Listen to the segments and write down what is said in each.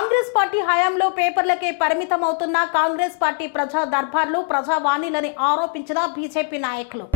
Congress party హయాంలో పేపర్లకే పరిమితమవుతున్న Congress party ప్రజా దర్బార్లు ప్రజావాణిలని ఆరోపించిన BJP నాయకులు.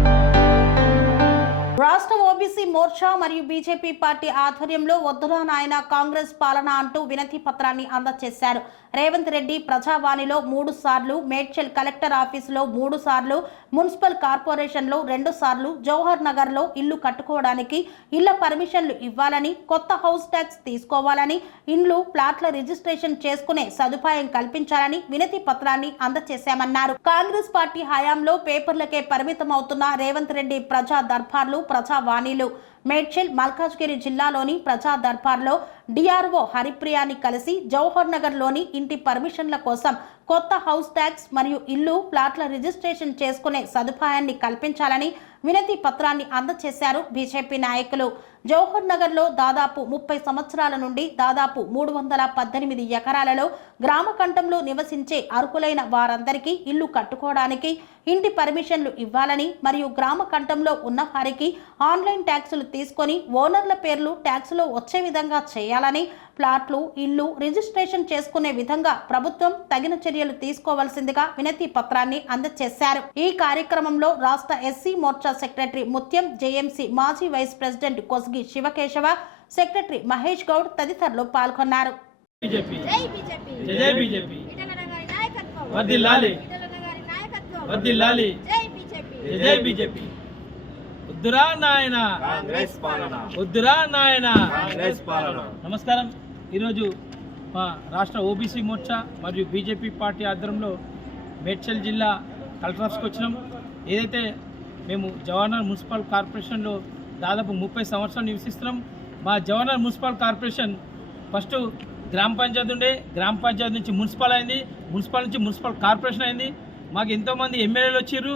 రాష్ట్ర ఓబీసీ మోర్చా మరియు బీజేపీ పార్టీ ఆధ్వర్యంలో వద్దురా నాయన కాంగ్రెస్ పాలన అంటూ వినతి పత్రాన్ని అందజేశారు. రేవంత్ రెడ్డి ప్రజావాణిలో 3 సార్లు, మేడ్చల్ కలెక్టర్ ఆఫీసులో 3 సార్లు, మున్సిపల్ కార్పొరేషన్లో 2 సార్లు, జవహర్ నగర్లో ఇల్లు కట్టుకోవడానికి ఇళ్ల పర్మిషన్లు ఇవ్వాలని, కొత్త హౌస్ ట్యాక్స్ తీసుకోవాలని, ఇండ్లు ప్లాట్ల రిజిస్ట్రేషన్ చేసుకునే సదుపాయం కల్పించాలని వినతి పత్రాన్ని అందజేశామన్నారు. కాంగ్రెస్ పార్టీ హయాంలో పేపర్లకే పరిమితమవుతున్న రేవంత్ రెడ్డి ప్రజా దర్బార్లు ప్రజావాణిలు మేడ్చల్ మల్కాజ్గిరి జిల్లాలోని ప్రజా దర్బార్లో డిఆర్ఓ హరిప్రియాని కలిసి జవహర్ నగర్ లోని ఇంటి పర్మిషన్ల కోసం కొత్త హౌస్ ట్యాక్స్ మరియు ఇల్లు ప్లాట్ల రిజిస్ట్రేషన్ చేసుకునే సదుపాయాన్ని కల్పించాలని వినతి పత్రాన్ని అందజేశారు బీజేపీ నాయకులు. జవహర్ నగర్ లో దాదాపు 30 సంవత్సరాల నుండి దాదాపు 318 ఎకరాలలో గ్రామ కంఠంలో నివసించే అర్హులైన వారందరికీ ఇల్లు కట్టుకోవడానికి ఇంటి పర్మిషన్లు ఇవ్వాలని మరియు గ్రామ కంఠంలో ఉన్న వారికి ఆన్లైన్ ట్యాక్సులు తీసుకొని ఓనర్ల పేర్లు ట్యాక్సులో వచ్చే విధంగా చేయాలని, ప్లాట్లు ఇల్లు రిజిస్ట్రేషన్ చేసుకునే విధంగా ప్రభుత్వం తగిన చర్యలు తీసుకోవాల్సిందిగా వినతి పత్రాన్ని అందజేశారు. ఈ కార్యక్రమంలో రాష్ట్ర SC Morcha secretary Mutyam, JMC మాజీ vice president Kosgi Sivakesava, secretary Mahesh Goud తదితరులు పాల్గొన్నారు. నమస్కారం. ఈరోజు మా రాష్ట్ర ఓబీసీ మోర్చా మరియు బీజేపీ పార్టీ ఆధ్వర్యంలో మేడ్చల్ జిల్లా కలెక్టర్ ఆఫీస్కి వచ్చినాం. ఏదైతే మేము జవహర్ మున్సిపల్ కార్పొరేషన్లో దాదాపు 30 సంవత్సరాలు నివసిస్తున్నాం. మా జవహర్ మున్సిపల్ కార్పొరేషన్ ఫస్ట్ గ్రామ పంచాయతీ ఉండే, గ్రామ పంచాయతీ నుంచి మున్సిపల్ అయింది, మున్సిపల్ నుంచి మున్సిపల్ కార్పొరేషన్ అయింది. మాకు ఎంతోమంది ఎమ్మెల్యేలు వచ్చిర్రు,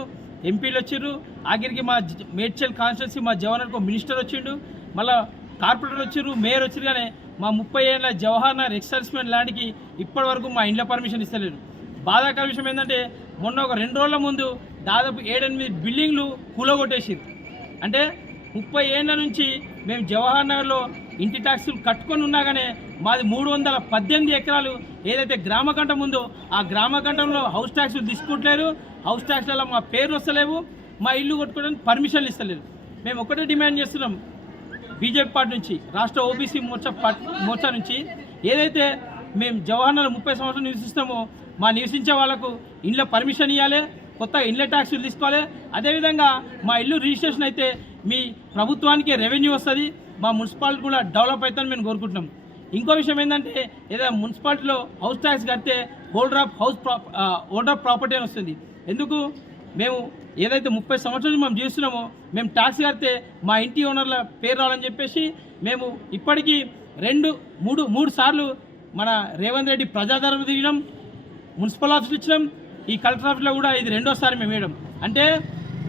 ఎంపీలు వచ్చిర్రు. ఆఖరికి మా మేడ్చల్ కాన్స్టిట్యున్సీ మా జవహర్కు మినిస్టర్ వచ్చిండు, మళ్ళీ కార్పొరేటర్ వచ్చిర్రు, మేయర్ వచ్చిర్రు. కానీ మా 30 ఏళ్ళ జవహర్ నగర్ ఎక్స్టెన్షన్ ల్యాండ్కి ఇప్పటి వరకు మా ఇండ్ల పర్మిషన్ ఇస్తలేరు. బాధాకర విషయం ఏంటంటే మొన్న ఒక 2 రోజుల ముందు దాదాపు 7-8 బిల్డింగ్లు కూలగొట్టేసింది. అంటే 30 ఏళ్ళ నుంచి మేము జవహర్ నగర్లో ఇంటి ట్యాక్సులు కట్టుకొని ఉన్నా కానీ మాది 318 ఎకరాలు ఏదైతే గ్రామకంఠం ఉందో ఆ గ్రామకంఠంలో హౌస్ ట్యాక్సులు తీసుకుంటలేరు. హౌస్ ట్యాక్స్లలో మా పేర్లు వస్తలేవు, మా ఇల్లు కొట్టుకోవడానికి పర్మిషన్లు ఇస్తలేరు. మేము ఒకటే డిమాండ్ చేస్తున్నాం బీజేపీ పార్టీ నుంచి, రాష్ట్ర ఓబీసీ మోర్చా నుంచి, ఏదైతే మేము జవహర్ నగర్ 30 సంవత్సరాలు నివసిస్తామో మా నివసించే వాళ్ళకు ఇండ్ల పర్మిషన్ ఇవ్వాలి, కొత్త ఇండ్ల ట్యాక్సులు తీసుకోవాలి. అదేవిధంగా మా ఇల్లు రిజిస్ట్రేషన్ అయితే మీ ప్రభుత్వానికి రెవెన్యూ వస్తుంది, మా మున్సిపాలిటీ కూడా డెవలప్ అవుతుందని మేము కోరుకుంటున్నాం. ఇంకో విషయం ఏంటంటే ఏదైనా మున్సిపాలిటీలో హౌస్ ట్యాక్స్ కడితే ఓనర్ ఆఫ్ ప్రాపర్టీ అని వస్తుంది. ఎందుకు? మేము ఏదైతే 30 సంవత్సరాలు మేము జీవిస్తున్నామో మేము ట్యాక్స్ కడితే మా ఇంటి ఓనర్ల పేరు రావాలని చెప్పేసి మేము ఇప్పటికీ 2-3 సార్లు మన రేవంత్ రెడ్డి ప్రజాదరణ తిరిగినాం, మున్సిపల్ ఆఫీస్ ఇచ్చినాం, ఈ కలెక్టర్ ఆఫీస్లో కూడా ఇది 2వ సారి మేము వేయడం. అంటే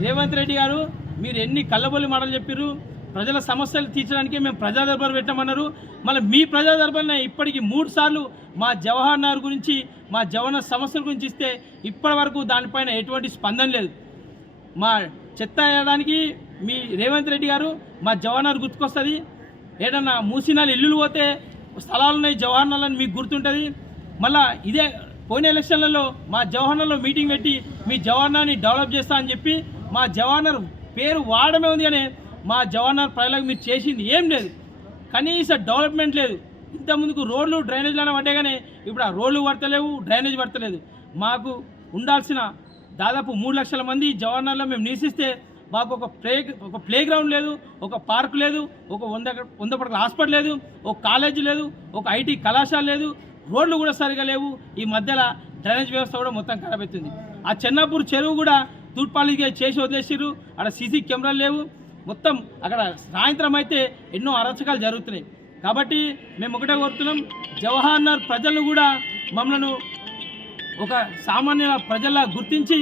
రేవంత్ రెడ్డి గారు మీరు ఎన్ని కళ్ళబొల్లి మాటలు చెప్పారు, ప్రజల సమస్యలు తీర్చడానికి మేము ప్రజా దర్బార్ పెట్టామన్నారు. మళ్ళీ మీ ప్రజా దర్బార్ని ఇప్పటికీ 3 సార్లు మా జవహర్ నగర్ గురించి, మా జవహర్ సమస్యల గురించి ఇస్తే ఇప్పటి వరకు దానిపైన ఎటువంటి స్పందన లేదు. మా చెత్త వేయడానికి మీ రేవంత్ రెడ్డి గారు మా జవహర్ నగర్ గుర్తుకొస్తుంది. ఏదన్నా మూసినాలు ఇల్లులు పోతే స్థలాలు ఉన్నాయి జవహర్ నగర్ అని మీకు గుర్తుంటుంది. మళ్ళీ ఇదే పోయిన ఎలక్షన్లలో మా జవహర్ నగర్లో మీటింగ్ పెట్టి మీ జవహర్ నగర్ని డెవలప్ చేస్తా అని చెప్పి మా జవహర్ నగర్ పేరు వాడమే ఉంది, కానీ మా జవహర్ నగర్ ప్రజలకు మీరు చేసింది ఏం లేదు, కనీస డెవలప్మెంట్ లేదు. ఇంతకుముందుకు రోడ్లు డ్రైనేజ్లను పడ్డాయి, కానీ ఇప్పుడు ఆ రోడ్లు పడతలేవు, డ్రైనేజ్ పడతలేదు. మాకు ఉండాల్సిన దాదాపు 3 లక్షల మంది జవహర్ నగర్లో మేము నివసిస్తే మాకు ఒక ప్లే గ్రౌండ్ లేదు, ఒక పార్క్ లేదు, ఒక 100 పడకల హాస్పిటల్ లేదు, ఒక కాలేజీ లేదు, ఒక ఐటీ కళాశాల లేదు, రోడ్లు కూడా సరిగా లేవు. ఈ మధ్యలో డ్రైనేజ్ వ్యవస్థ కూడా మొత్తం ఖరాబ్ అవుతుంది. ఆ చెన్నాపూర్ చెరువు కూడా తూర్పాలిగా చేసి వదిలేసారు, అక్కడ సీసీ కెమెరాలు లేవు. మొత్తం అక్కడ సాయంత్రం అయితే ఎన్నో అరాచకాలు జరుగుతున్నాయి. కాబట్టి మేము ఒకటే కోరుతున్నాం, జవహర్ నగర్ ప్రజలను కూడా మమ్మల్ని ఒక సామాన్య ప్రజల్లా గుర్తించి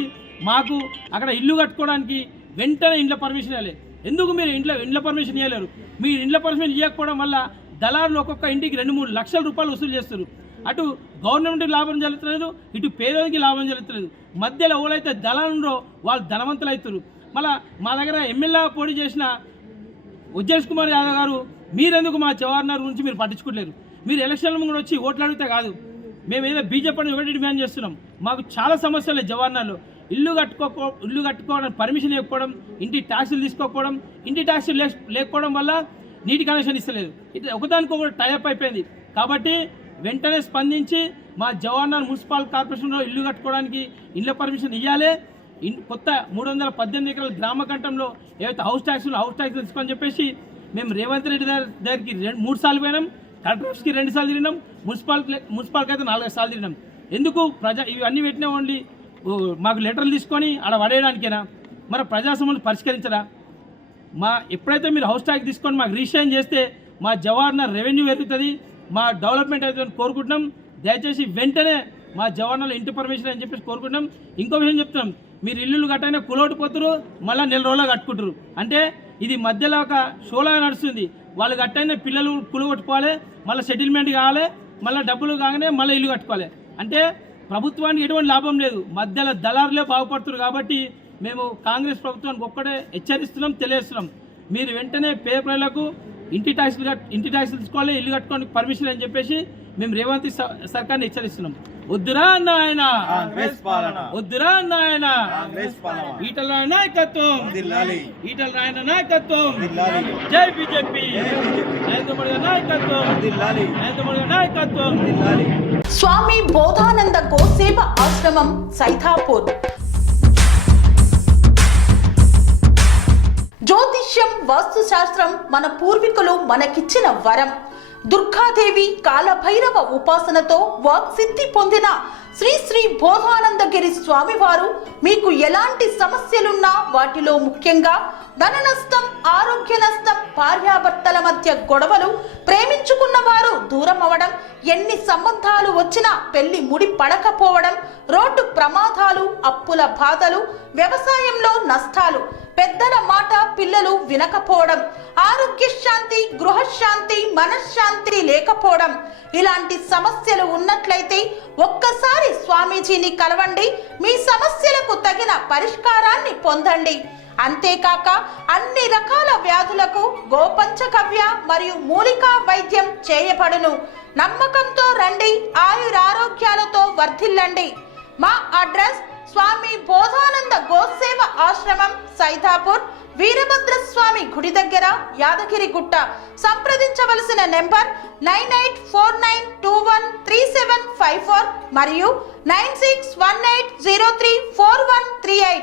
మాకు అక్కడ ఇల్లు కట్టుకోవడానికి వెంటనే ఇండ్ల పర్మిషన్ ఇవ్వాలి. ఎందుకు మీరు ఇండ్ల పర్మిషన్ ఇవ్వలేరు? మీరు ఇండ్ల పర్మిషన్ ఇవ్వకపోవడం వల్ల దళారులు ఒక్కొక్క ఇంటికి 2-3 లక్షల రూపాయలు వసూలు చేస్తారు. అటు గవర్నమెంట్కి లాభం జరుగుతలేదు, ఇటు పేదోనికి లాభం జరుగుతలేదు. మధ్యలో ఎవరైతే దళారులో వాళ్ళు ధనవంతులు అవుతారు. మళ్ళీ మా దగ్గర ఎమ్మెల్యే పోటీ చేసిన ఉజ్జేష్ కుమార్ యాదవ్ గారు మీరెందుకు మా జవహర్ నగర్ గురించి మీరు పట్టించుకోలేరు? మీరు ఎలక్షన్ల ముందు వచ్చి ఓట్లు అడిగితే కాదు. మేము ఏదో బీజేపీని ఒకటి డిమాండ్ చేస్తున్నాం. మాకు చాలా సమస్యలు జవహర్నగర్లో. ఇల్లు కట్టుకోవడం పర్మిషన్ ఇవ్వకపోవడం, ఇంటి ట్యాక్సులు తీసుకోకపోవడం, ఇంటి ట్యాక్సులు లేకపోవడం వల్ల నీటి కనెక్షన్ ఇస్తలేదు. ఇట్లా ఒకదానికొకటి టైఅప్ అయిపోయింది. కాబట్టి వెంటనే స్పందించి మా జవహర్నగర్ మున్సిపల్ కార్పొరేషన్లో ఇల్లు కట్టుకోవడానికి ఇళ్ళ పర్మిషన్ ఇవ్వాలి. కొత్త 318 ఎకరాల గ్రామ కంఠంలో ఏవైతే హౌస్ ట్యాక్స్ తీసుకొని చెప్పేసి మేము రేవంత్ రెడ్డి దగ్గరికి 3 సార్లు పోయినాం, కలెక్టర్ ఆఫీస్కి 2 సార్లు తిరిగినాం, మున్సిపాల్కి అయితే 4 సార్లు తిరిగినాం. ఎందుకు ఇవన్నీ పెట్టినా ఓన్లీ మాకు లెటర్లు తీసుకొని ఆడ పడేయడానికేనా? మరి ప్రజా సమస్యలు పరిష్కరించరా? ఎప్పుడైతే మీరు హౌస్ ట్యాక్స్ తీసుకొని మాకు రిజిస్ట్రేషన్ చేస్తే మా జవహర్నగర్ రెవెన్యూ పెరుగుతుంది, మా డెవలప్మెంట్ అవుతుందని కోరుకుంటున్నాం. దయచేసి వెంటనే మా జవహర్నగర్లో ఇంటి పర్మిషన్ అని చెప్పేసి కోరుకుంటున్నాం. ఇంకో విషయం చెప్తున్నాం, మీరు ఇల్లు కట్టైనా కులోటిపోతారు, మళ్ళీ 4 రోజుల్లో కట్టుకుంటారు. అంటే ఇది మధ్యలో ఒక షోలాగా నడుస్తుంది. వాళ్ళు కట్టైనా పిల్లలు కులగొట్టుకోవాలి, మళ్ళీ సెటిల్మెంట్ కావాలి, మళ్ళీ డబ్బులు కాగానే మళ్ళీ ఇల్లు కట్టుకోవాలి. అంటే ప్రభుత్వానికి ఎటువంటి లాభం లేదు, మధ్యలో దళారులే బాగుపడుతున్నారు. కాబట్టి మేము కాంగ్రెస్ ప్రభుత్వానికి ఒక్కడే హెచ్చరిస్తున్నాం, తెలియజేస్తున్నాం. మీరు వెంటనే పేపర్లకు ఇంటి ట్యాక్సులు తీసుకోవాలి, ఇల్లు కట్టుకోవడానికి పర్మిషన్ అని చెప్పేసి మేము రేవంత్ సర్కార్ని హెచ్చరిస్తున్నాం. వద్దురా నాయన, వద్దురా నాయన, ఈటల నాయకత్వం, ఈటల రాయన నాయకత్వం, జై బీజేపీ, నరేంద్ర మోడీ నాయకత్వం, నరేంద్ర మోడీ నాయకత్వం. స్వామి బోధానంద గోసేవ ఆశ్రమం సైథాపూర్. జ్యోతిష్యం, వాస్తుశాస్త్రం మన పూర్వీకులు మనకిచ్చిన వరం. దుర్గాదేవి, కాలభైరవ ఉపాసనతో వాక్సిద్ధి పొందిన శ్రీ శ్రీ బోధానందగిరి స్వామివారు మీకు ఎలాంటి సమస్యలున్నా, వాటిలో ముఖ్యంగా ధన నష్టం, ఆరోగ్య నష్టం, భార్యాభర్తల మధ్య గొడవలు, ప్రేమించుకున్న వారు దూరం అవడం, ఎన్ని సంబంధాలు వచ్చినా పెళ్లి ముడి పడకపోవడం, రోడ్డు ప్రమాదాలు, అప్పుల బాధలు, వ్యవసాయంలో నష్టాలు, పెద్దల మాట పిల్లలు వినకపోవడం, ఆరోగ్య శాంతి, గృహశాంతి, మనశ్శాంతి లేకపోవడం, ఇలాంటి సమస్యలు ఉన్నట్లయితే ఒక్కసారి స్వామీజీని కలవండి. మీ సమస్యలకు తగిన పరిష్కారాన్ని పొందండి. అంతేకాక అన్ని రకాల వ్యాధులకు గోపంచగవ్య మరియు మూలికా వైద్యం చేయబడును. నమ్మకంతో రండి, ఆయురారోగ్యాలతో వర్ధిల్లండి. మా అడ్రస్ స్వామి బోధానంద గోసేవ ఆశ్రమం, సైథాపూర్, వీరభద్రస్వామి గుడి దగ్గర, యాదగిరిగుట్ట. సంప్రదించవలసిన నెంబర్ 9849213754 మరియు 9618034138.